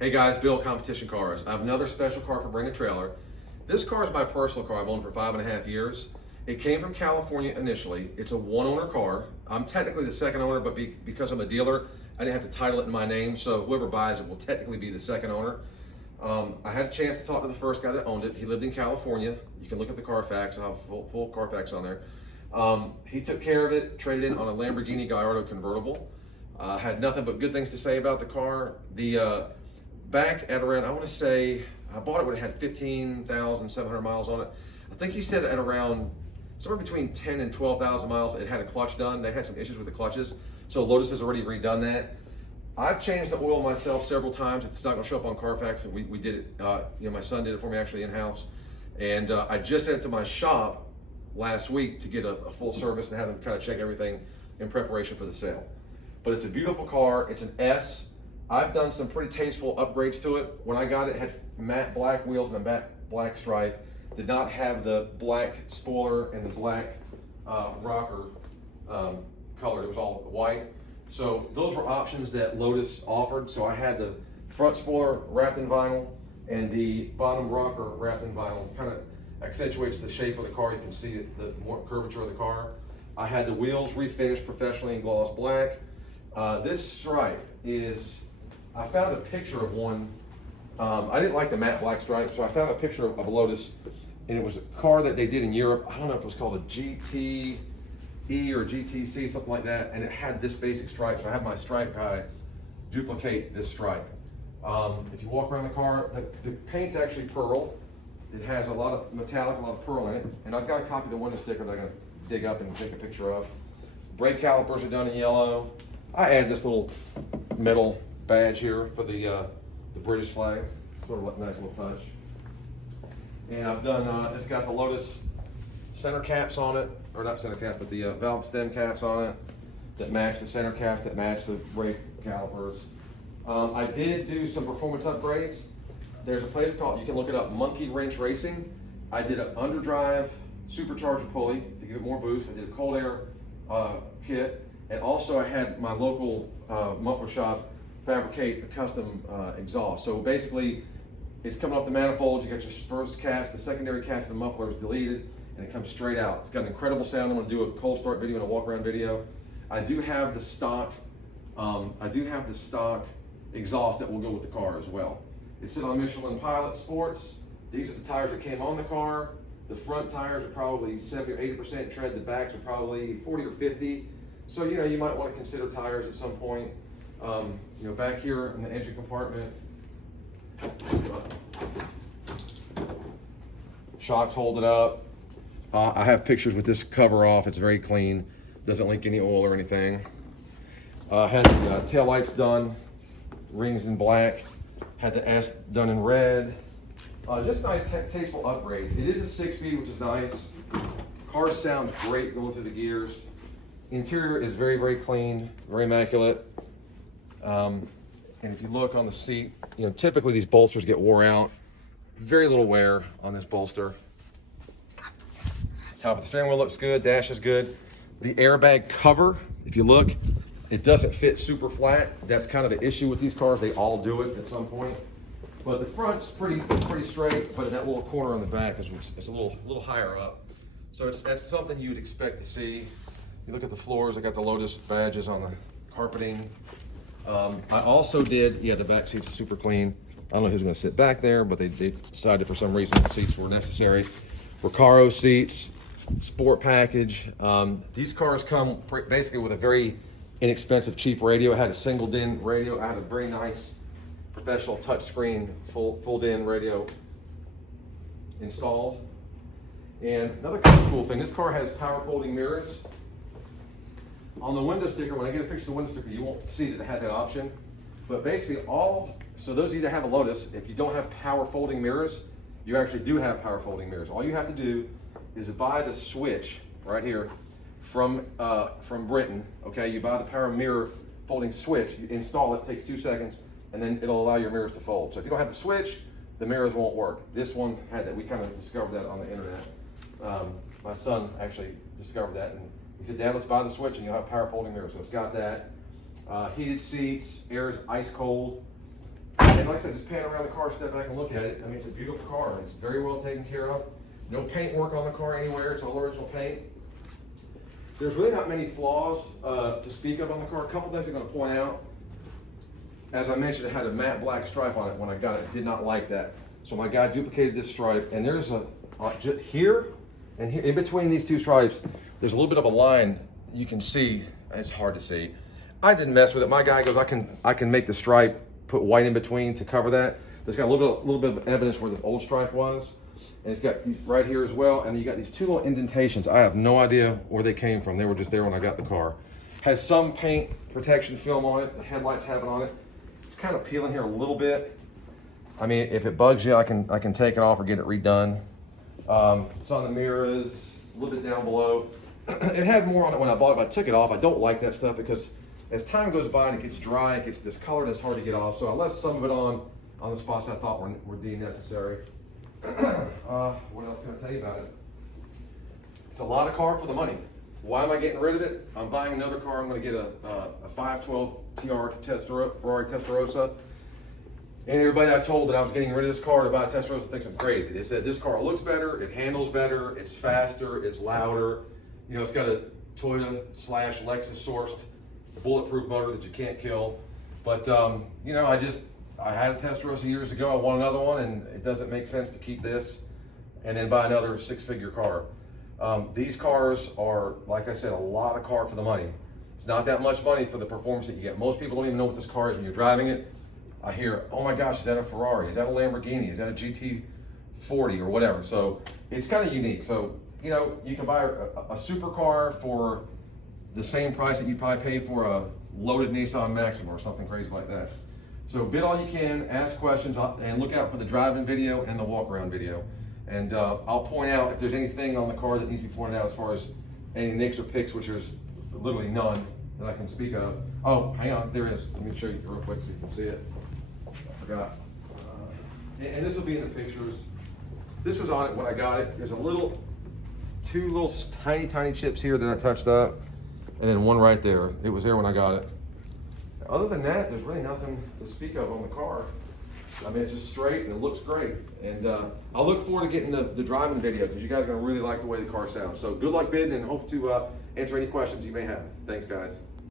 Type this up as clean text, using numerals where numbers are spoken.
Hey guys, Bill, Competition Cars. I have another special car for Bring a Trailer. This car is my personal car. I've owned it for 5.5 years. It came from California initially. It's a one-owner car. I'm technically the second owner, but because I'm a dealer, I didn't have to title it in my name, so whoever buys it will technically be the second owner. I had a chance to talk to the first guy that owned it. He lived in California. You can look at the Carfax. I have full Carfax on there. He took care of it, traded in on a Lamborghini Gallardo convertible. Had nothing but good things to say about the car. The back at around, I want to say, I bought it when it had 15,700 miles on it. I think he said at around somewhere between 10 and 12,000 miles, it had a clutch done. They had some issues with the clutches, so Lotus has already redone that. I've changed the oil myself several times. It's not going to show up on Carfax. We did it, my son did it for me actually in-house. And I just sent it to my shop last week to get a full service and have them kind of check everything in preparation for the sale. But it's a beautiful car. It's an S. I've done some pretty tasteful upgrades to it. When I got it, it had matte black wheels and a matte black stripe. Did not have the black spoiler and the black rocker colored. It was all white. So those were options that Lotus offered. So I had the front spoiler wrapped in vinyl and the bottom rocker wrapped in vinyl. Kind of accentuates the shape of the car. You can see the more curvature of the car. I had the wheels refinished professionally in gloss black. This stripe is, I found a picture of one. I didn't like the matte black stripe, so I found a picture of a Lotus, and it was a car that they did in Europe. I don't know if it was called a GTE or GTC, something like that, and it had this basic stripe, so I had my stripe guy duplicate this stripe. If you walk around the car, the paint's actually pearl. It has a lot of metallic, a lot of pearl in it, and I've got a copy of the window sticker that I'm going to dig up and take a picture of. Brake calipers are done in yellow. I added this little metal badge here for the British flag, sort of a nice little touch. And I've done, it's got the Lotus center caps on it, or not center caps, but the valve stem caps on it that match the center caps, that match the brake calipers. I did do some performance upgrades. There's a place called, you can look it up, Monkey Wrench Racing. I did an underdrive supercharger pulley to give it more boost. I did a cold air kit. And also I had my local muffler shop fabricate a custom exhaust. So basically, it's coming off the manifold. You got your first cast, the secondary cast of the muffler is deleted, and it comes straight out. It's got an incredible sound. I'm going to do a cold start video and a walk around video. I do have the stock. Exhaust that will go with the car as well. It's in on Michelin Pilot Sports. These are the tires that came on the car. The front tires are probably 70 or 80% tread. The backs are probably 40 or 50. So, you might want to consider tires at some point. Back here in the engine compartment, shocks hold it up. I have pictures with this cover off. It's very clean. Doesn't leak any oil or anything. Had the tail lights done, rings in black. Had the S done in red. Just nice, tasteful upgrades. It is a 6-speed, which is nice. Car sounds great going through the gears. Interior is very, very clean, very immaculate. And if you look on the seat, typically these bolsters get wore out. Very little wear on this bolster. Top of the steering wheel looks good, dash is good. The airbag cover, if you look, it doesn't fit super flat. That's kind of the issue with these cars. They all do it at some point. But the front's pretty straight, but that little corner on the back is a little higher up. So that's something you'd expect to see. You look at the floors, I got the Lotus badges on the carpeting. I also did, the back seats are super clean. I don't know who's gonna sit back there, but they decided for some reason the seats were necessary. Recaro seats, sport package. These cars come basically with a very inexpensive, cheap radio. I had a single DIN radio. I had a very nice professional touchscreen full DIN radio installed. And another kind of cool thing, this car has power folding mirrors. On the window sticker, when I get a picture of the window sticker, you won't see that it has that option. But basically so those of you that have a Lotus, if you don't have power folding mirrors, you actually do have power folding mirrors. All you have to do is buy the switch right here from Britain, okay? You buy the power mirror folding switch, you install it, takes 2 seconds, and then it'll allow your mirrors to fold. So if you don't have the switch, the mirrors won't work. This one had that. We kind of discovered that on the internet. My son actually discovered that, and he said, "Dad, let's buy the switch and you'll have power folding mirrors." So it's got that. Heated seats, air is ice cold. And like I said, just pan around the car, step back and look at it. I mean, it's a beautiful car. It's very well taken care of. No paint work on the car anywhere. It's all original paint. There's really not many flaws to speak of on the car. A couple things I'm going to point out. As I mentioned, it had a matte black stripe on it when I got it. Did not like that. So my guy duplicated this stripe, and there's a here and here in between these two stripes, there's a little bit of a line you can see. It's hard to see. I didn't mess with it. My guy goes, I can make the stripe, put white in between to cover that. There's got a little bit of evidence where the old stripe was, and it's got these right here as well. And you got these two little indentations. I have no idea where they came from. They were just there when I got the car. Has some paint protection film on it. The headlights have it on it. It's kind of peeling here a little bit. I mean, if it bugs you, I can take it off or get it redone. It's on the mirrors, a little bit down below. It had more on it when I bought it, but I took it off. I don't like that stuff because as time goes by and it gets dry, it gets discolored and it's hard to get off. So I left some of it on the spots I thought were deemed necessary. What else can I tell you about it? It's a lot of car for the money. Why am I getting rid of it? I'm buying another car. I'm going to get a 512 TR Ferrari Testarossa. And everybody I told that I was getting rid of this car to buy a Testarossa thinks I'm crazy. They said this car looks better, it handles better, it's faster, it's louder. You know, it's got a Toyota/Lexus sourced bulletproof motor that you can't kill. But you know, I had a Testarossa years ago. I want another one, and it doesn't make sense to keep this and then buy another six-figure car. These cars are, like I said, a lot of car for the money. It's not that much money for the performance that you get. Most people don't even know what this car is when you're driving it. I hear, oh my gosh, is that a Ferrari? Is that a Lamborghini? Is that a GT40 or whatever? So it's kind of unique. So, you know, you can buy a supercar for the same price that you probably pay for a loaded Nissan Maxima or something crazy like that. So bid all you can, ask questions, and look out for the driving video and the walk-around video. And I'll point out if there's anything on the car that needs to be pointed out as far as any nicks or picks, which there's literally none that I can speak of. Oh, hang on, there is. Let me show you real quick so you can see it. I forgot. And this will be in the pictures. This was on it when I got it. There's two little tiny chips here that I touched up, and then one right there. It was there when I got it. Other than that, there's really nothing to speak of on the car. I mean, it's just straight and it looks great. And I'll look forward to getting the driving video because you guys are going to really like the way the car sounds. So good luck bidding and hope to answer any questions you may have. Thanks, guys.